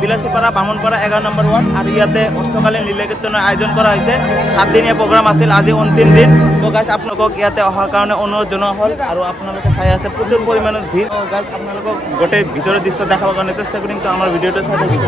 বিলাসীপাড়া বামনপাড়া 11 নম্বর word. আর ইয়াতে অর্থকালীন লীলা কীর্তনের আয়োজন করা হয়েছে। 7 দিনীয়া প্রোগ্রাম আছিল, আজি অন্তিম দিন। তো গাছ আপোনালোকক ইয়াতে অহাৰ কাৰণে অনুৰোধ জনোৱা হ'ল। আৰু আপোনালোকে চাই আছে প্ৰচুৰ পৰিমাণৰ ভিৰ। গাছ আপোনালোকক গোটেই ভিতৰৰ দৃশ্য দেখাবৰ কাৰণে চেষ্টা কৰিম। তো আমাৰ ভিডিঅ'টো চাই থাকিব।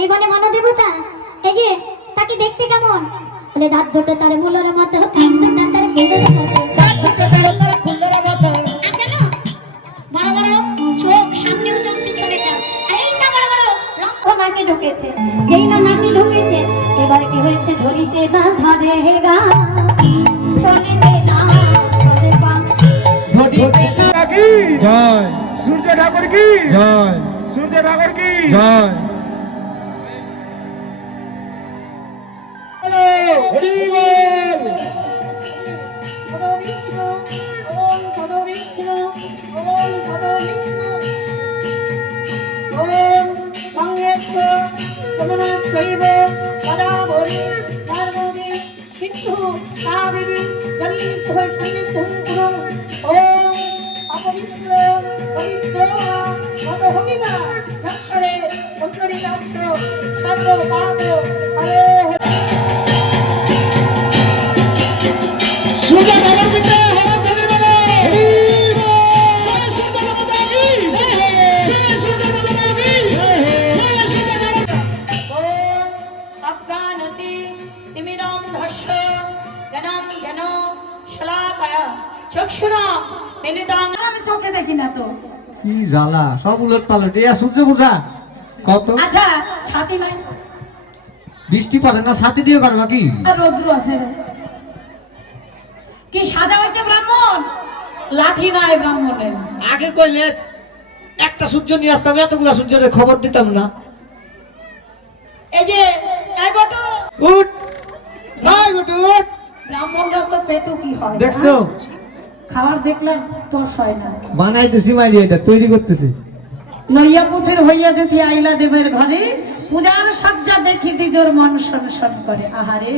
এই বনে মনোদেবতা, এই যে তাকে দেখতে কেমন? বলে দাঁত দুটো তার মুলোর মতো, তার কুলোর মতো, আচ্ছা না, বড় বড় চোখ, সামনেও চোখ, পিছনে চোখ, এই সব বড় বড় লক্ষ নাকি ঢুকেছে। যেই না নাকি ঢুকেছে, এবার কি হয়েছে? ধরিতে না ধরে গা, চলিতে না চলে পা, ধরিতে না কি জয়, সূর্য ঠাকুর কি জয়, সূর্য ঠাকুর কি জয়। চোখে দেখি না তো কি জ্বালা, সব উলট পালট। ইয়া সূর্য পূজা কত? আচ্ছা ছাতি নাই, বৃষ্টি পড়ে না, ছাতি দিয়ে করবা কি? আর রৌদ্র আছে কি? সাজা হয়েছে ব্রাহ্মণ, লাঠি নাই ব্রাহ্মণের। আগে কইলে একটা সূর্য নিয়ে আসতাম, এতগুলা সূর্যের খবর দিতাম না। এই যে এই বটো উঠ নাই, উঠ উঠ। ব্রাহ্মণরা তো পেটু কি হয় দেখছো? খাবার দেখলাম তোর হয় না। বানাইতেছি মাইরি, এটা তৈরি করতেছি। লইয়া পুথির হইয়া যদি আইলা দেবের ঘরে, পূজার সজ্জা দেখি দিজোর মন সনসন করে। আহারে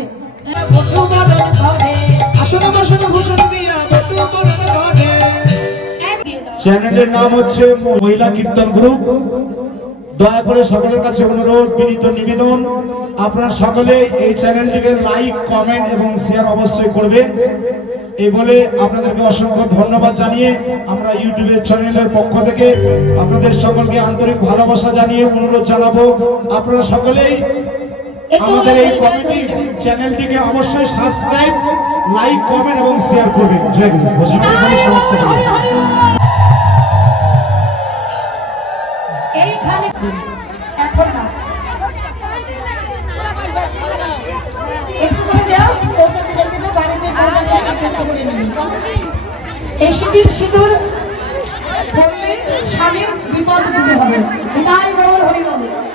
চ্যানেলের নাম হচ্ছে মহিলা কীর্তন গ্রুপ। দয়া করে সকলের কাছে অনুরোধ, বিনীত নিবেদন, আপনারা সকলে এই চ্যানেলটিকে লাইক, কমেন্ট এবং শেয়ার অবশ্যই করবেন। এই বলে আপনাদেরকে অসংখ্য ধন্যবাদ জানিয়ে আমরা ইউটিউবের চ্যানেলের পক্ষ থেকে আপনাদের সকলকে আন্তরিক ভালোবাসা জানিয়ে অনুরোধ জানাবো, আপনারা সকলেই আমাদের এই কমিটি চ্যানেলটিকে অবশ্যই সাবস্ক্রাইব, লাইক, কমেন্ট এবং শেয়ার করবেন। জয় গুরু। ঘোষণা এখানে সমাপ্ত হলো। এইখানে এখন না এই সিঁদুর স্বামীর বিপদ দিতে হবে। বিদায় গৌর হরি বলে।